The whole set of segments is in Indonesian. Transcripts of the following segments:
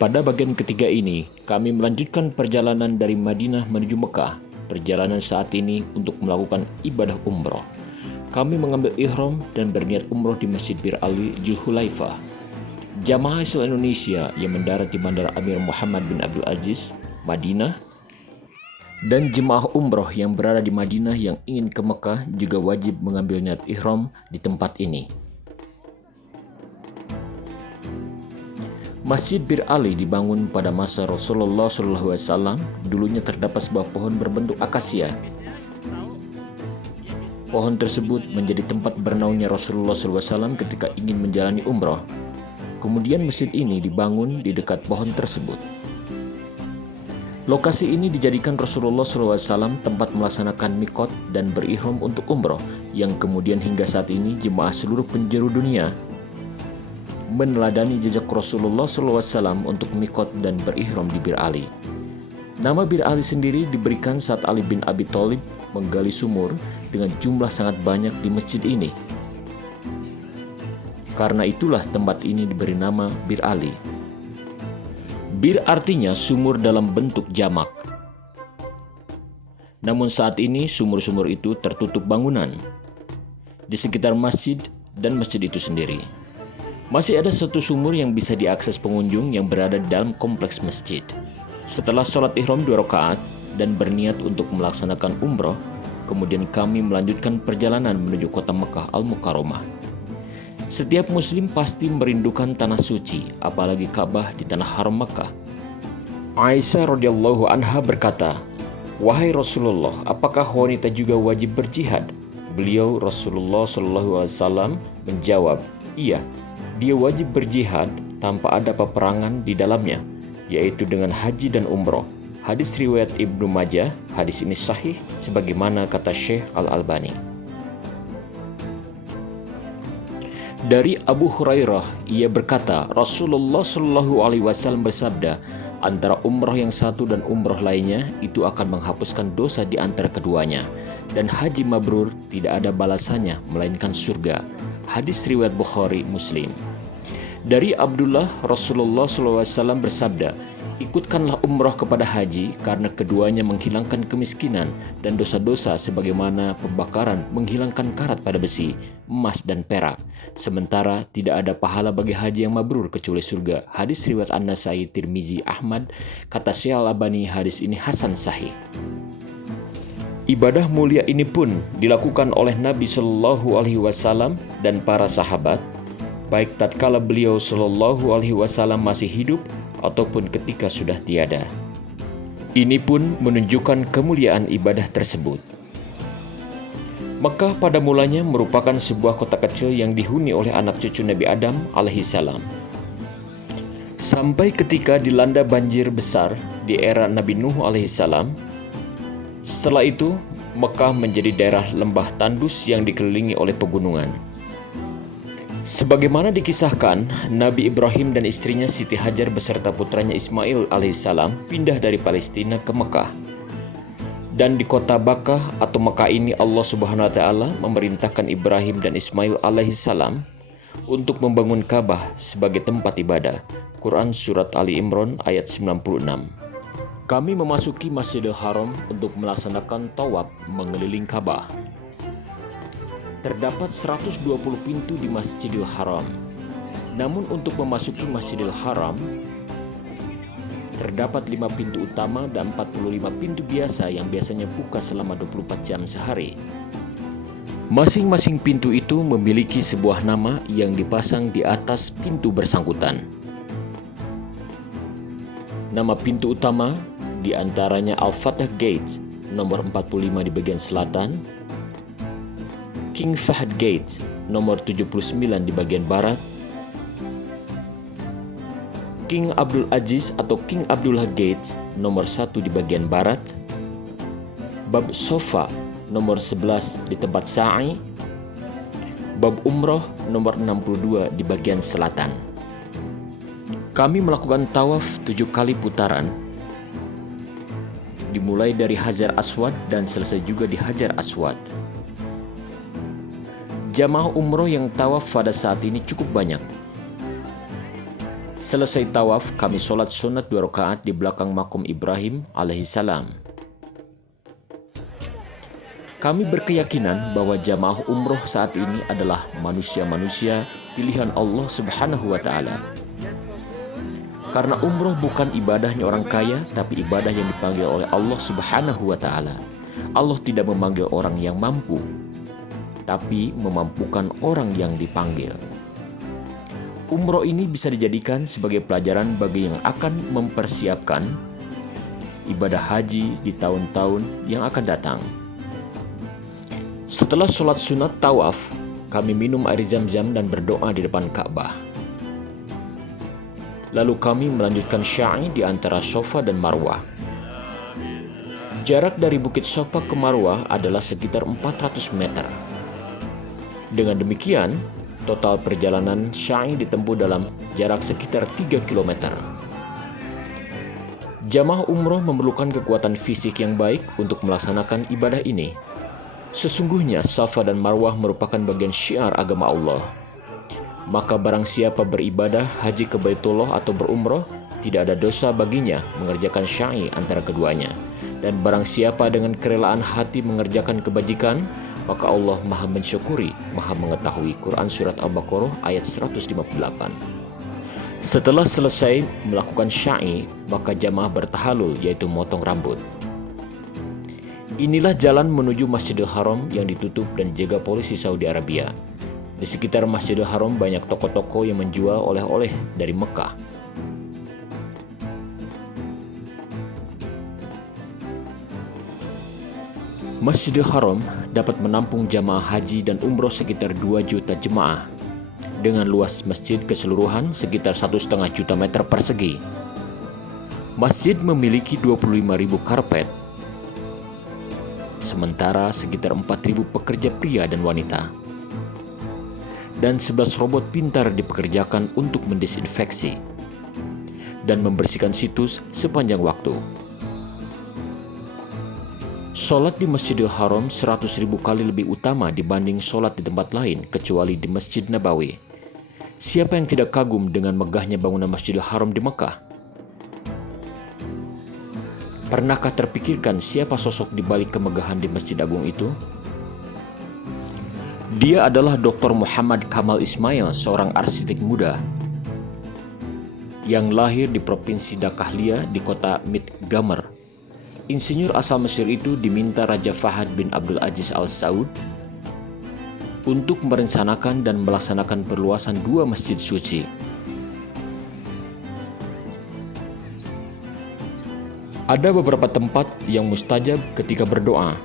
Pada bagian ketiga ini, kami melanjutkan perjalanan dari Madinah menuju Mekah. Perjalanan saat ini untuk melakukan ibadah umroh. Kami mengambil ihram dan berniat umroh di Masjid Bir Ali, Zulhulaifah. Jamaah asal Indonesia yang mendarat di Bandara Amir Muhammad bin Abdul Aziz, Madinah, dan jemaah umroh yang berada di Madinah yang ingin ke Mekah juga wajib mengambil niat ihram di tempat ini. Masjid Bir Ali dibangun pada masa Rasulullah SAW. Dulunya terdapat sebuah pohon berbentuk akasia. Pohon tersebut menjadi tempat bernaungnya Rasulullah SAW ketika ingin menjalani umroh. Kemudian masjid ini dibangun di dekat pohon tersebut. Lokasi ini dijadikan Rasulullah SAW tempat melaksanakan mikot dan berihram untuk umroh, yang kemudian hingga saat ini jemaah seluruh penjuru dunia meneladani jejak Rasulullah SAW untuk mikot dan berihram di Bir Ali. Nama Bir Ali sendiri diberikan saat Ali bin Abi Thalib menggali sumur dengan jumlah sangat banyak di masjid ini. Karena itulah tempat ini diberi nama Bir Ali. Bir artinya sumur dalam bentuk jamak. Namun saat ini sumur-sumur itu tertutup bangunan di sekitar masjid dan masjid itu sendiri. Masih ada satu sumur yang bisa diakses pengunjung yang berada di dalam kompleks masjid. Setelah sholat ihram 2 rakaat dan berniat untuk melaksanakan umroh, kemudian kami melanjutkan perjalanan menuju kota Mekah Al-Mukarramah. Setiap muslim pasti merindukan tanah suci, apalagi Ka'bah di tanah haram Mekah. Aisyah radhiyallahu anha berkata, "Wahai Rasulullah, apakah wanita juga wajib berjihad?" Beliau Rasulullah SAW menjawab, "Iya, dia wajib berjihad tanpa ada peperangan di dalamnya, yaitu dengan haji dan umroh." Hadis riwayat Ibnu Majah. Hadis ini sahih sebagaimana kata Syekh Al-Albani. Dari Abu Hurairah, ia berkata, Rasulullah SAW bersabda, antara umroh yang satu dan umroh lainnya itu akan menghapuskan dosa di antara keduanya, dan haji mabrur tidak ada balasannya melainkan surga. Hadis riwayat Bukhari Muslim. Dari Abdullah, Rasulullah SAW bersabda, ikutkanlah umroh kepada haji karena keduanya menghilangkan kemiskinan dan dosa-dosa sebagaimana pembakaran menghilangkan karat pada besi, emas dan perak. Sementara tidak ada pahala bagi haji yang mabrur kecuali surga. Hadis riwayat An-Nasai, Tirmizi, Ahmad. Kata Syekh Al-Albani, hadis ini hasan sahih. Ibadah mulia ini pun dilakukan oleh Nabi Shallallahu Alaihi Wasallam dan para sahabat, baik tatkala beliau Shallallahu Alaihi Wasallam masih hidup ataupun ketika sudah tiada. Ini pun menunjukkan kemuliaan ibadah tersebut. Mekah pada mulanya merupakan sebuah kota kecil yang dihuni oleh anak cucu Nabi Adam alaihissalam. Sampai ketika dilanda banjir besar di era Nabi Nuh alaihissalam. Setelah itu, Mekah menjadi daerah lembah tandus yang dikelilingi oleh pegunungan. Sebagaimana dikisahkan, Nabi Ibrahim dan istrinya Siti Hajar beserta putranya Ismail alaihissalam pindah dari Palestina ke Mekah. Dan di kota Bakkah atau Mekah ini Allah Subhanahu wa taala memerintahkan Ibrahim dan Ismail alaihissalam untuk membangun Ka'bah sebagai tempat ibadah. Quran Surat Ali Imran ayat 96. Kami memasuki Masjidil Haram untuk melaksanakan tawaf mengeliling Ka'bah. Terdapat 120 pintu di Masjidil Haram. Namun untuk memasuki Masjidil Haram, terdapat 5 pintu utama dan 45 pintu biasa yang biasanya buka selama 24 jam sehari. Masing-masing pintu itu memiliki sebuah nama yang dipasang di atas pintu bersangkutan. Nama pintu utama di antaranya Al-Fatah Gate nomor 45 di bagian selatan, King Fahd Gate nomor 79 di bagian barat, King Abdul Aziz atau King Abdullah Gate nomor 1 di bagian barat, Bab Sofa nomor 11 di tempat Sa'i, Bab Umroh nomor 62 di bagian selatan. Kami melakukan tawaf 7 kali putaran, dimulai dari Hajar Aswad dan selesai juga di Hajar Aswad. Jamaah umroh yang tawaf pada saat ini cukup banyak. Selesai tawaf, kami sholat sunat 2 rakaat di belakang makom Ibrahim alaihissalam. Kami berkeyakinan bahwa jamaah umroh saat ini adalah manusia-manusia pilihan Allah Subhanahu wa Ta'ala. Karena umroh bukan ibadahnya orang kaya, tapi ibadah yang dipanggil oleh Allah Subhanahu wa Ta'ala. Allah tidak memanggil orang yang mampu, tapi memampukan orang yang dipanggil. Umroh ini bisa dijadikan sebagai pelajaran bagi yang akan mempersiapkan ibadah haji di tahun-tahun yang akan datang. Setelah sholat sunat tawaf, kami minum air zam-zam dan berdoa di depan Ka'bah. Lalu kami melanjutkan sya'i di antara Safa dan Marwah. Jarak dari Bukit Safa ke Marwah adalah sekitar 400 meter. Dengan demikian, total perjalanan sya'i ditempuh dalam jarak sekitar 3 km. Jamaah umroh memerlukan kekuatan fisik yang baik untuk melaksanakan ibadah ini. Sesungguhnya Safa dan Marwah merupakan bagian syiar agama Allah. Maka barang siapa beribadah haji ke Baitullah atau berumroh, tidak ada dosa baginya mengerjakan sya'i antara keduanya. Dan barang siapa dengan kerelaan hati mengerjakan kebajikan, maka Allah Maha mensyukuri, Maha mengetahui. Quran Surat Al-Baqarah ayat 158. Setelah selesai melakukan sya'i, maka jamaah bertahalul, yaitu motong rambut. Inilah jalan menuju Masjidil Haram yang ditutup dan dijaga polisi Saudi Arabia. Di sekitar Masjidil Haram banyak toko-toko yang menjual oleh-oleh dari Mekah. Masjidil Haram dapat menampung jamaah haji dan umroh sekitar 2 juta jemaah dengan luas masjid keseluruhan sekitar 1,5 juta meter persegi. Masjid memiliki 25.000 karpet, sementara sekitar 4.000 pekerja pria dan wanita. Dan 11 robot pintar dipekerjakan untuk mendesinfeksi dan membersihkan situs sepanjang waktu. Sholat di Masjidil Haram 100.000 kali lebih utama dibanding sholat di tempat lain kecuali di Masjid Nabawi. Siapa yang tidak kagum dengan megahnya bangunan Masjidil Haram di Mekah? Pernahkah terpikirkan siapa sosok di balik kemegahan di Masjid Agung itu? Dia adalah Dr. Muhammad Kamal Ismail, seorang arsitek muda yang lahir di Provinsi Daqahlia di kota Midgamer. Insinyur asal Mesir itu diminta Raja Fahad bin Abdul Aziz Al Saud untuk merencanakan dan melaksanakan perluasan 2 masjid suci. Ada beberapa tempat yang mustajab ketika berdoa.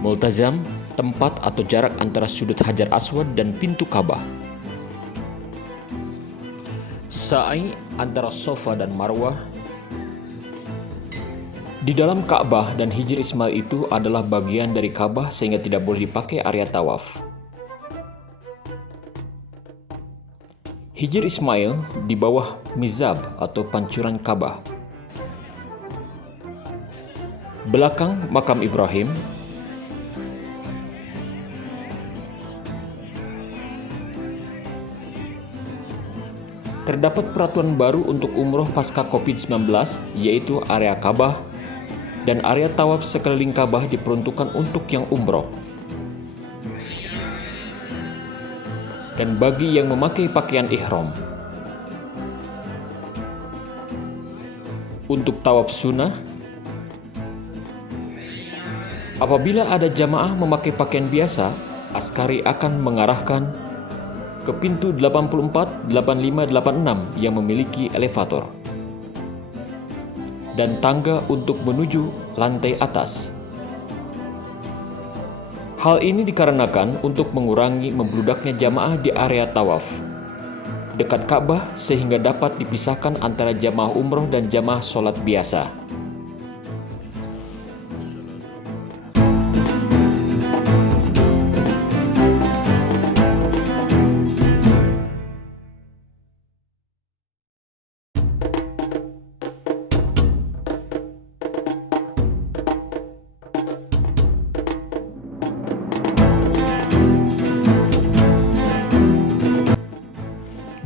Multazam, tempat atau jarak antara sudut Hajar Aswad dan pintu Ka'bah. Sa'i antara Safa dan Marwah. Di dalam Ka'bah dan Hijr Ismail itu adalah bagian dari Ka'bah sehingga tidak boleh dipakai area tawaf. Hijr Ismail di bawah mizab atau pancuran Ka'bah. Belakang makam Ibrahim. Terdapat peraturan baru untuk umroh pasca COVID-19, yaitu area Ka'bah dan area tawaf sekeliling Ka'bah diperuntukkan untuk yang umroh. Dan bagi yang memakai pakaian ihram. Untuk tawaf sunnah, apabila ada jamaah memakai pakaian biasa, askari akan mengarahkan ke pintu 84, 85, 86 yang memiliki elevator dan tangga untuk menuju lantai atas. Hal ini dikarenakan untuk mengurangi membludaknya jamaah di area tawaf dekat Ka'bah sehingga dapat dipisahkan antara jamaah umroh dan jamaah sholat biasa.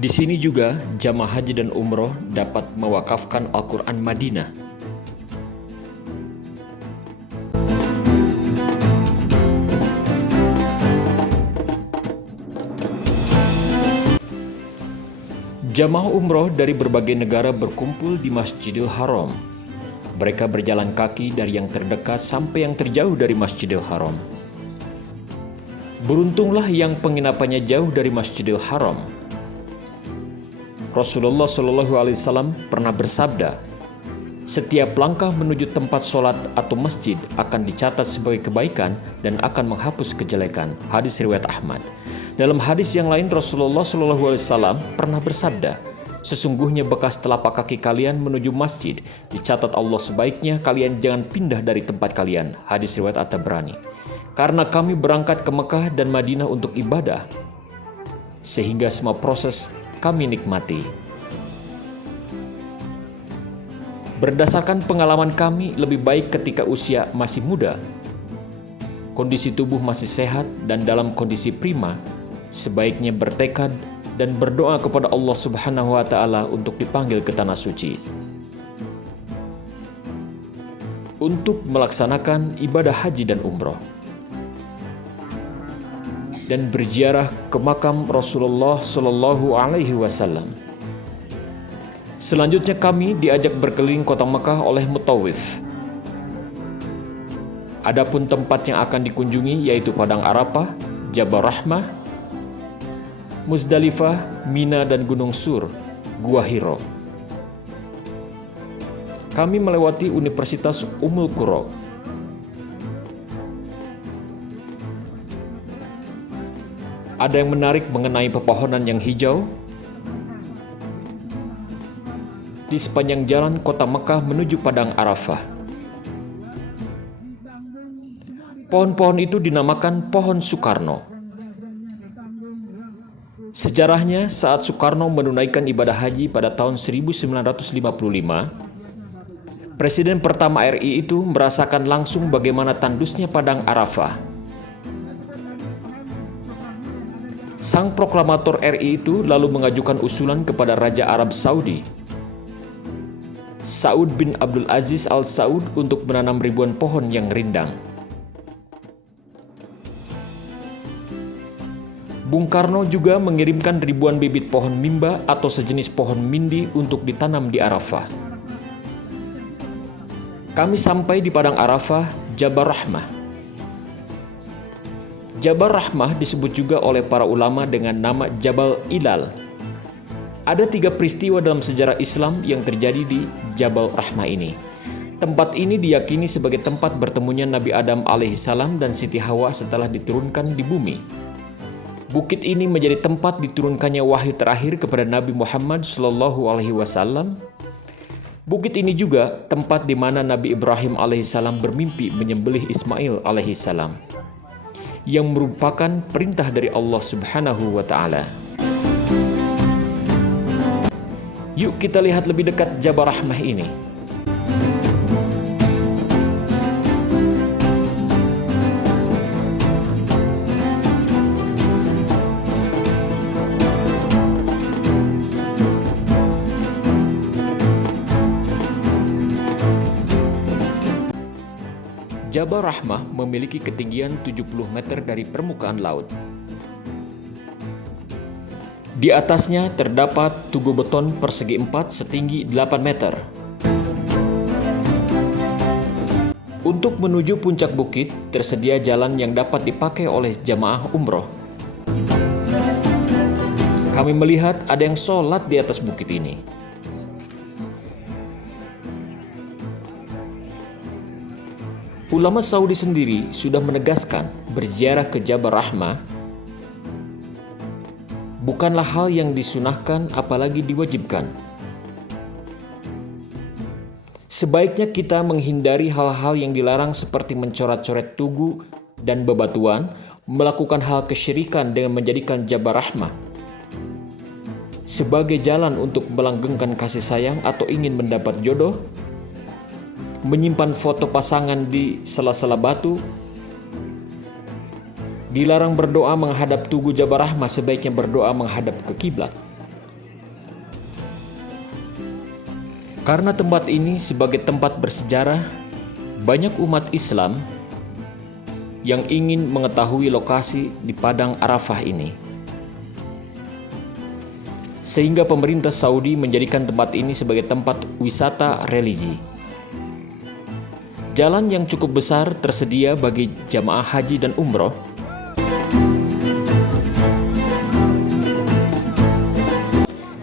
Di sini juga jamaah haji dan umroh dapat mewakafkan Al-Quran Madinah. Jamaah umroh dari berbagai negara berkumpul di Masjidil Haram. Mereka berjalan kaki dari yang terdekat sampai yang terjauh dari Masjidil Haram. Beruntunglah yang penginapannya jauh dari Masjidil Haram. Rasulullah SAW pernah bersabda, "Setiap langkah menuju tempat sholat atau masjid akan dicatat sebagai kebaikan dan akan menghapus kejelekan." Hadis riwayat Ahmad. Dalam hadis yang lain, Rasulullah SAW pernah bersabda, "Sesungguhnya bekas telapak kaki kalian menuju masjid dicatat Allah, sebaiknya kalian jangan pindah dari tempat kalian." Hadis riwayat At-Tabrani. Karena kami berangkat ke Mekah dan Madinah untuk ibadah, sehingga semua proses kami nikmati. Berdasarkan pengalaman kami, lebih baik ketika usia masih muda, kondisi tubuh masih sehat dan dalam kondisi prima, sebaiknya bertekad dan berdoa kepada Allah Subhanahu wa Ta'ala untuk dipanggil ke tanah suci untuk melaksanakan ibadah haji dan umroh dan berziarah ke makam Rasulullah Shallallahu Alaihi Wasallam. Selanjutnya kami diajak berkeliling kota Mekah oleh mutawif. Adapun tempat yang akan dikunjungi yaitu Padang Arafah, Jabal Rahmah, Muzdalifah, Mina dan Gunung Sur, Gua Hiro. Kami melewati Universitas Ummul Qura. Ada yang menarik mengenai pepohonan yang hijau di sepanjang jalan kota Mekah menuju Padang Arafah. Pohon-pohon itu dinamakan pohon Soekarno. Sejarahnya, saat Soekarno menunaikan ibadah haji pada tahun 1955, Presiden pertama RI itu merasakan langsung bagaimana tandusnya Padang Arafah. Sang proklamator RI itu lalu mengajukan usulan kepada Raja Arab Saudi, Saud bin Abdul Aziz Al Saud, untuk menanam ribuan pohon yang rindang. Bung Karno juga mengirimkan ribuan bibit pohon mimba atau sejenis pohon mindi untuk ditanam di Arafah. Kami sampai di Padang Arafah, Jabal Rahmah. Jabal Rahmah disebut juga oleh para ulama dengan nama Jabal Ilal. Ada 3 peristiwa dalam sejarah Islam yang terjadi di Jabal Rahmah ini. Tempat ini diyakini sebagai tempat bertemunya Nabi Adam alaihissalam dan Siti Hawa setelah diturunkan di bumi. Bukit ini menjadi tempat diturunkannya wahyu terakhir kepada Nabi Muhammad SAW. Bukit ini juga tempat di mana Nabi Ibrahim alaihissalam bermimpi menyembelih Ismail alaihissalam, yang merupakan perintah dari Allah Subhanahu wa Ta'ala. Yuk kita lihat lebih dekat Jabal Rahmah ini. Jabal Rahmah memiliki ketinggian 70 meter dari permukaan laut. Di atasnya terdapat tugu beton persegi 4 setinggi 8 meter. Untuk menuju puncak bukit, tersedia jalan yang dapat dipakai oleh jamaah umroh. Kami melihat ada yang sholat di atas bukit ini. Ulama Saudi sendiri sudah menegaskan berziarah ke Jabal Rahmah bukanlah hal yang disunahkan apalagi diwajibkan. Sebaiknya kita menghindari hal-hal yang dilarang seperti mencoret-coret tugu dan bebatuan, melakukan hal kesyirikan dengan menjadikan Jabal Rahmah sebagai jalan untuk melanggengkan kasih sayang atau ingin mendapat jodoh, menyimpan foto pasangan di sela-sela batu. Dilarang berdoa menghadap tugu Jabal Rahmah, sebaiknya berdoa menghadap ke kiblat. Karena tempat ini sebagai tempat bersejarah, banyak umat Islam yang ingin mengetahui lokasi di Padang Arafah ini. Sehingga pemerintah Saudi menjadikan tempat ini sebagai tempat wisata religi. Jalan yang cukup besar tersedia bagi jamaah haji dan umroh.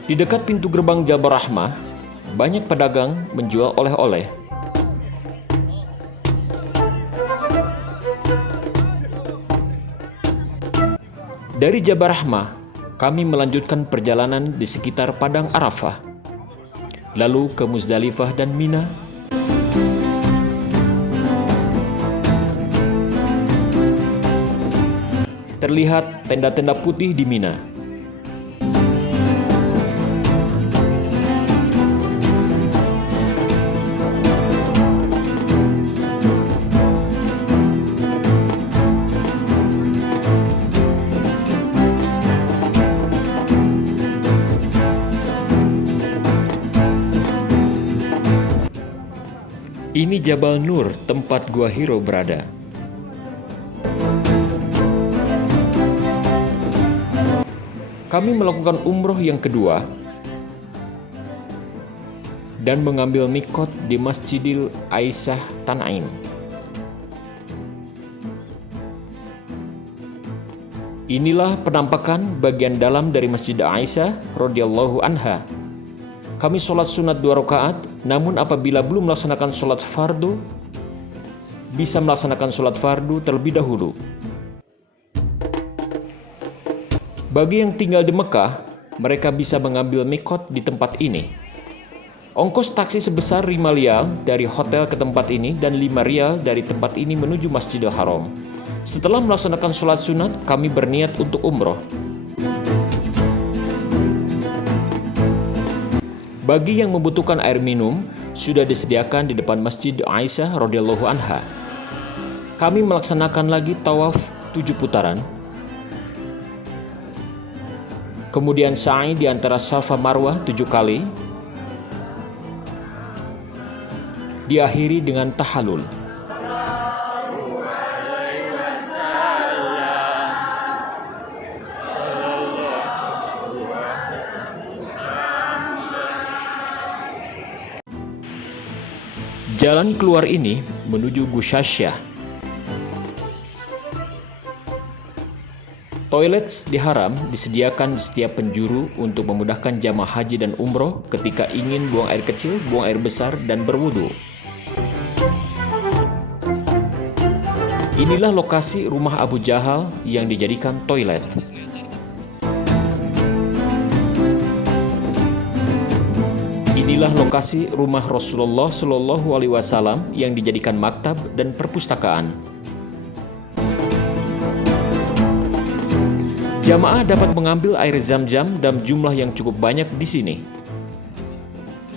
Di dekat pintu gerbang Jabal Rahmah, banyak pedagang menjual oleh-oleh. Dari Jabal Rahmah, kami melanjutkan perjalanan di sekitar Padang Arafah, lalu ke Muzdalifah dan Mina. Terlihat tenda-tenda putih di Mina. Ini Jabal Nur, tempat Gua Hiro berada. Kami melakukan umroh yang kedua dan mengambil mikot di Masjidil Aisyah Tan'im. Inilah penampakan bagian dalam dari Masjid Aisyah radhiyallahu anha. Kami sholat sunat 2 rakaat, namun apabila belum melaksanakan sholat fardu, bisa melaksanakan sholat fardu terlebih dahulu. Bagi yang tinggal di Mekah, mereka bisa mengambil mikot di tempat ini. Ongkos taksi sebesar 5 rial dari hotel ke tempat ini dan 5 rial dari tempat ini menuju Masjidil Haram. Setelah melaksanakan sholat sunat, kami berniat untuk umroh. Bagi yang membutuhkan air minum, sudah disediakan di depan Masjid Aisyah radhiyallahu anha. Kami melaksanakan lagi tawaf 7 putaran. Kemudian sa'i di antara Safa Marwah 7 kali. Diakhiri dengan tahallul. Jalan keluar ini menuju Gushasyah. Toilet di haram disediakan di setiap penjuru untuk memudahkan jamaah haji dan umroh ketika ingin buang air kecil, buang air besar, dan berwudu. Inilah lokasi rumah Abu Jahal yang dijadikan toilet. Inilah lokasi rumah Rasulullah Shallallahu Alaihi Wasallam yang dijadikan maktab dan perpustakaan. Jamaah dapat mengambil air zam-zam dalam jumlah yang cukup banyak di sini.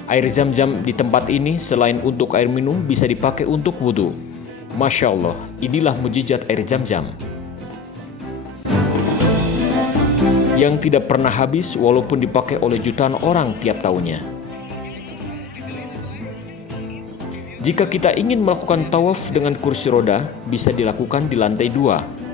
Air zam-zam di tempat ini selain untuk air minum bisa dipakai untuk wudhu. Masya Allah, inilah mujizat air zam-zam yang tidak pernah habis walaupun dipakai oleh jutaan orang tiap tahunnya. Jika kita ingin melakukan tawaf dengan kursi roda, bisa dilakukan di lantai 2.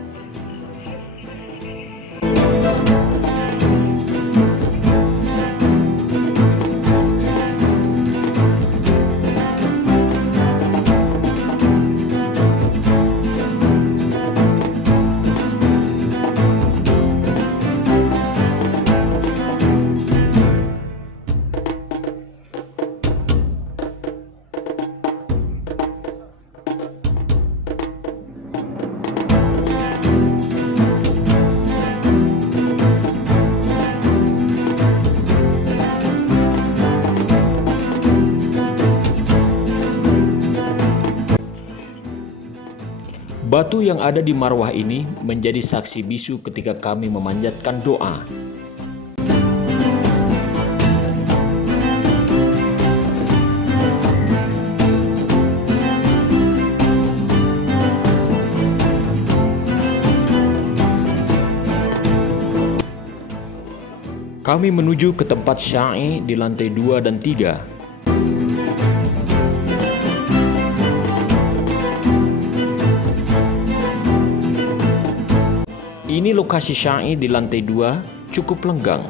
Batu yang ada di marwah ini menjadi saksi bisu ketika kami memanjatkan doa. Kami menuju ke tempat syai di lantai 2 dan 3. Ini lokasi syai di lantai 2, cukup lenggang.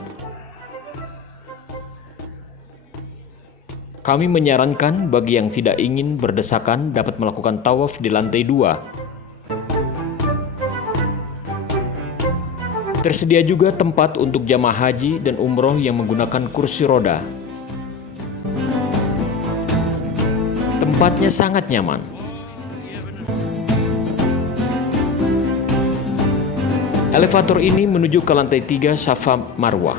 Kami menyarankan bagi yang tidak ingin berdesakan dapat melakukan tawaf di lantai 2. Tersedia juga tempat untuk jamaah haji dan umroh yang menggunakan kursi roda. Tempatnya sangat nyaman. Elevator ini menuju ke lantai 3 Safa Marwah.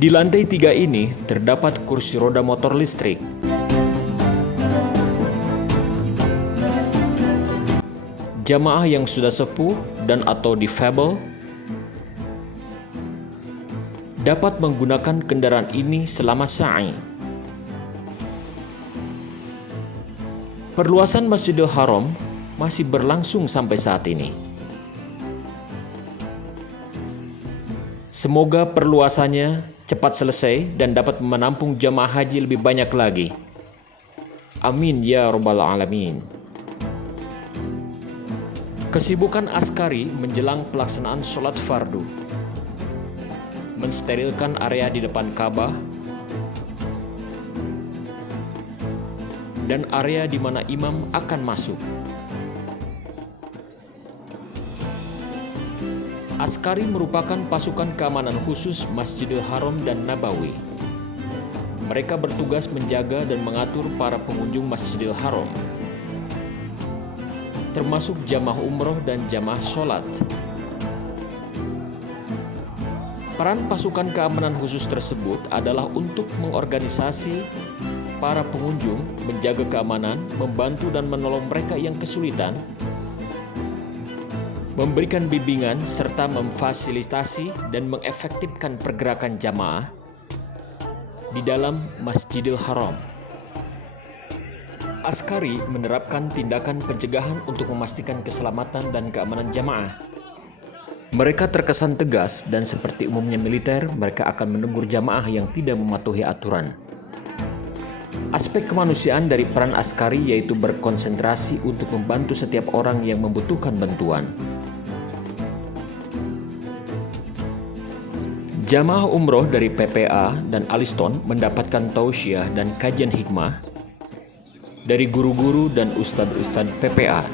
Di lantai 3 ini terdapat kursi roda motor listrik. Jamaah yang sudah sepuh dan atau difabel dapat menggunakan kendaraan ini selama sa'i. Perluasan Masjidil Haram masih berlangsung sampai saat ini. Semoga perluasannya cepat selesai dan dapat menampung jamaah haji lebih banyak lagi. Amin ya rabbal alamin. Kesibukan askari menjelang pelaksanaan sholat fardu, mensterilkan area di depan Ka'bah dan area di mana imam akan masuk. Askari merupakan pasukan keamanan khusus Masjidil Haram dan Nabawi. Mereka bertugas menjaga dan mengatur para pengunjung Masjidil Haram, termasuk jamaah umroh dan jamaah sholat. Peran pasukan keamanan khusus tersebut adalah untuk mengorganisasi para pengunjung, menjaga keamanan, membantu dan menolong mereka yang kesulitan, memberikan bimbingan serta memfasilitasi dan mengefektifkan pergerakan jamaah di dalam Masjidil Haram. Askari menerapkan tindakan pencegahan untuk memastikan keselamatan dan keamanan jamaah. Mereka terkesan tegas dan seperti umumnya militer, mereka akan menegur jamaah yang tidak mematuhi aturan. Aspek kemanusiaan dari peran askari yaitu berkonsentrasi untuk membantu setiap orang yang membutuhkan bantuan. Jamaah umroh dari PPA dan Aliston mendapatkan tausiah dan kajian hikmah dari guru-guru dan ustadz-ustadz PPA.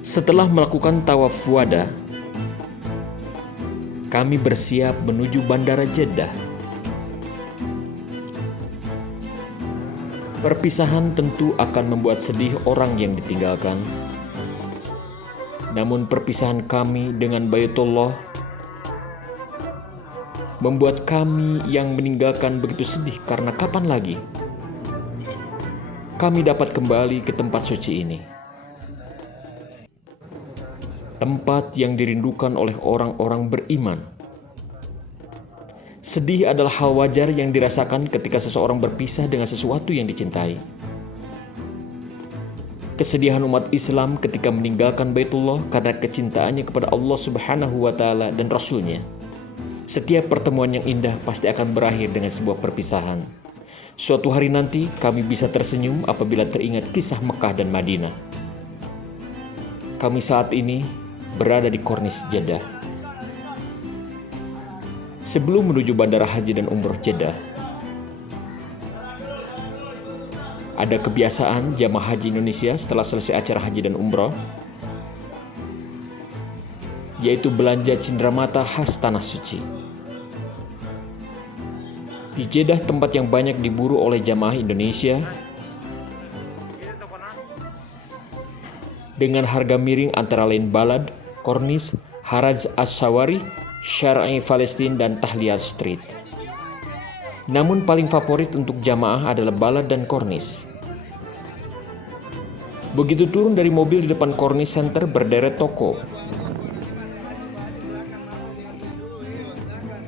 Setelah melakukan tawaf wada, kami bersiap menuju Bandara Jeddah. Perpisahan tentu akan membuat sedih orang yang ditinggalkan. Namun perpisahan kami dengan Baitullah membuat kami yang meninggalkan begitu sedih karena kapan lagi kami dapat kembali ke tempat suci ini. Tempat yang dirindukan oleh orang-orang beriman. Sedih adalah hal wajar yang dirasakan ketika seseorang berpisah dengan sesuatu yang dicintai. Kesedihan umat Islam ketika meninggalkan Baitullah karena kecintaannya kepada Allah Subhanahu wa Ta'ala dan Rasul-Nya. Setiap pertemuan yang indah pasti akan berakhir dengan sebuah perpisahan. Suatu hari nanti kami bisa tersenyum apabila teringat kisah Mekah dan Madinah. Kami saat ini berada di Kornis Jeddah. Sebelum menuju Bandara Haji dan Umroh Jeddah, ada kebiasaan jamaah haji Indonesia setelah selesai acara haji dan umroh, yaitu belanja cenderamata khas Tanah Suci. Di Jeddah, tempat yang banyak diburu oleh jamaah Indonesia, dengan harga miring antara lain Balad, Kornis, Haraj As-Sawari, Syar'i Palestine, dan Tahliyah Street. Namun paling favorit untuk jamaah adalah balad dan kornis. Begitu turun dari mobil, di depan kornis center berderet toko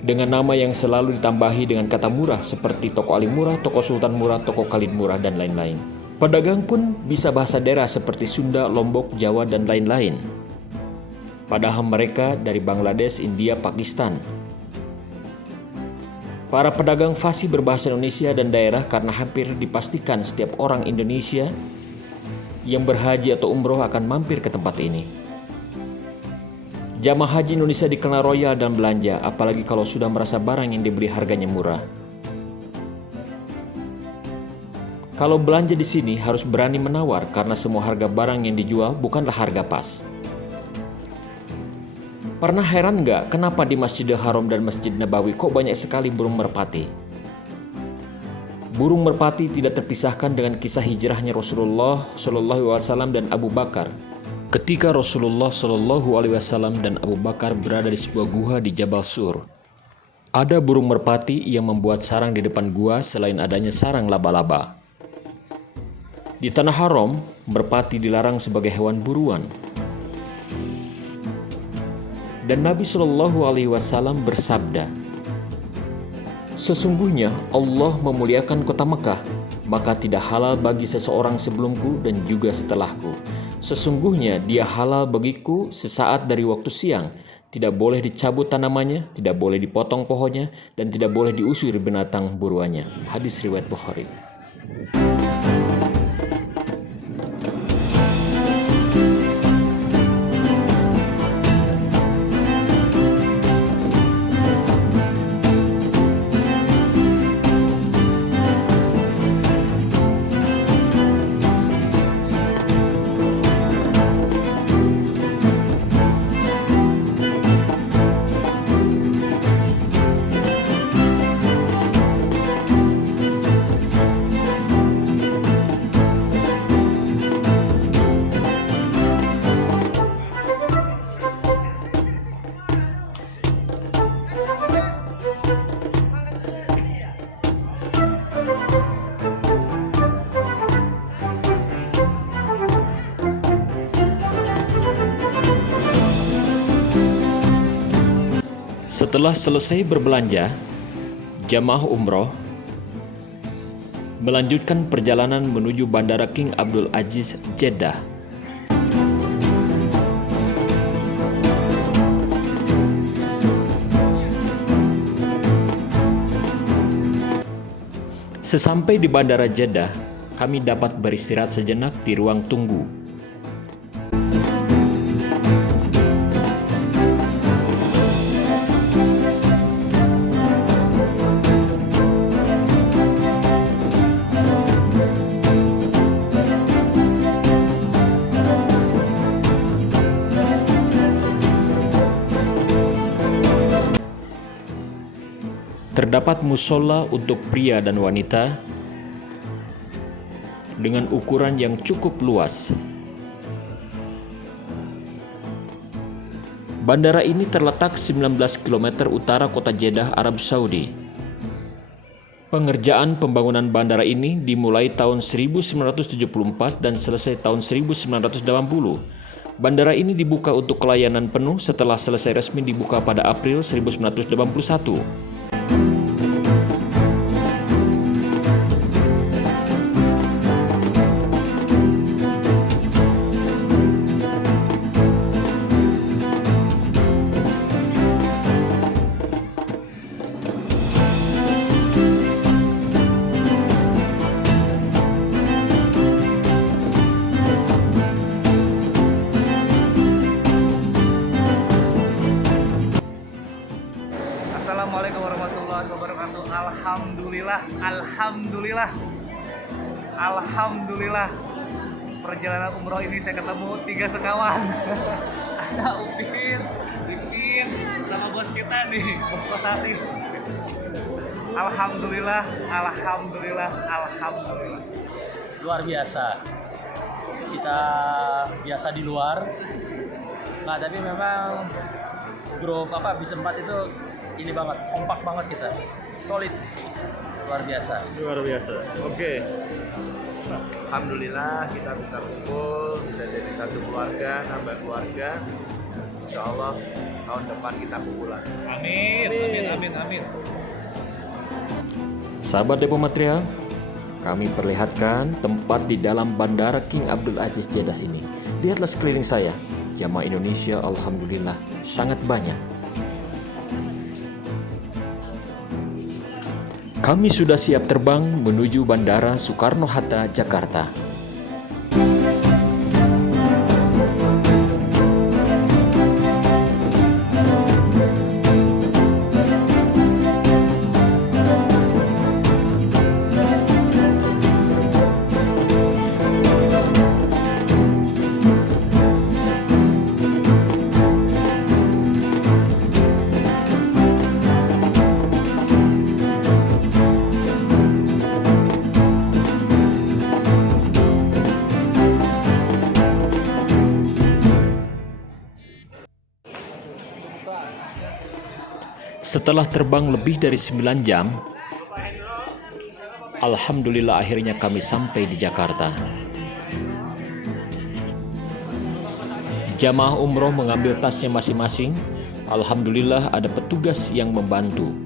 dengan nama yang selalu ditambahi dengan kata murah seperti Toko Ali Murah, Toko Sultan Murah, Toko Khalid Murah, dan lain-lain. Pedagang pun bisa bahasa daerah seperti Sunda, Lombok, Jawa, dan lain-lain. Padahal mereka dari Bangladesh, India, Pakistan. Para pedagang fasih berbahasa Indonesia dan daerah karena hampir dipastikan setiap orang Indonesia yang berhaji atau umroh akan mampir ke tempat ini. Jamaah haji Indonesia dikenal royal dan belanja, apalagi kalau sudah merasa barang yang dibeli harganya murah. Kalau belanja di sini harus berani menawar karena semua harga barang yang dijual bukanlah harga pas. Pernah heran nggak kenapa di Masjidil Haram dan Masjid Nabawi kok banyak sekali burung merpati? Burung merpati tidak terpisahkan dengan kisah hijrahnya Rasulullah SAW dan Abu Bakar. Ketika Rasulullah SAW dan Abu Bakar berada di sebuah gua di Jabal Sur, ada burung merpati yang membuat sarang di depan gua selain adanya sarang laba-laba. Di Tanah Haram, merpati dilarang sebagai hewan buruan. Dan Nabi SAW bersabda, "Sesungguhnya Allah memuliakan kota Mekah, maka tidak halal bagi seseorang sebelumku dan juga setelahku. Sesungguhnya dia halal bagiku sesaat dari waktu siang. Tidak boleh dicabut tanamannya, tidak boleh dipotong pohonnya, dan tidak boleh diusir binatang buruannya." Hadis riwayat Bukhari. Setelah selesai berbelanja, jamaah umroh melanjutkan perjalanan menuju Bandara King Abdul Aziz, Jeddah. Sesampai di Bandara Jeddah, kami dapat beristirahat sejenak di ruang tunggu. Terdapat musola untuk pria dan wanita dengan ukuran yang cukup luas. Bandara ini terletak 19 km utara kota Jeddah, Arab Saudi. Pengerjaan pembangunan bandara ini dimulai tahun 1974 dan selesai tahun 1980. Bandara ini dibuka untuk pelayanan penuh setelah selesai resmi dibuka pada April 1981. Assalamualaikum warahmatullahi wabarakatuh. Alhamdulillah. Perjalanan umroh ini saya ketemu 3 sekawan. Ada Upin, Rifkin, sama bos kita nih, bos Kosasi. Alhamdulillah. Luar biasa. Kita biasa di luar. Nah, tapi memang grup bis 4 itu ini banget, kompak banget kita. solid, luar biasa. Luar biasa. Oke. Alhamdulillah kita bisa kumpul, bisa jadi satu keluarga, nambah keluarga. Insya Allah tahun depan kita kumpul lagi. Amin. Amin. Amin. Amin. Sahabat Depo Material, kami perlihatkan tempat di dalam Bandara King Abdul Aziz Jeddah ini. Lihatlah sekeliling saya, jamaah Indonesia alhamdulillah sangat banyak. Kami sudah siap terbang menuju Bandara Soekarno-Hatta, Jakarta. Setelah terbang lebih dari 9 jam, alhamdulillah akhirnya kami sampai di Jakarta. Jamaah umroh mengambil tasnya masing-masing. Alhamdulillah ada petugas yang membantu.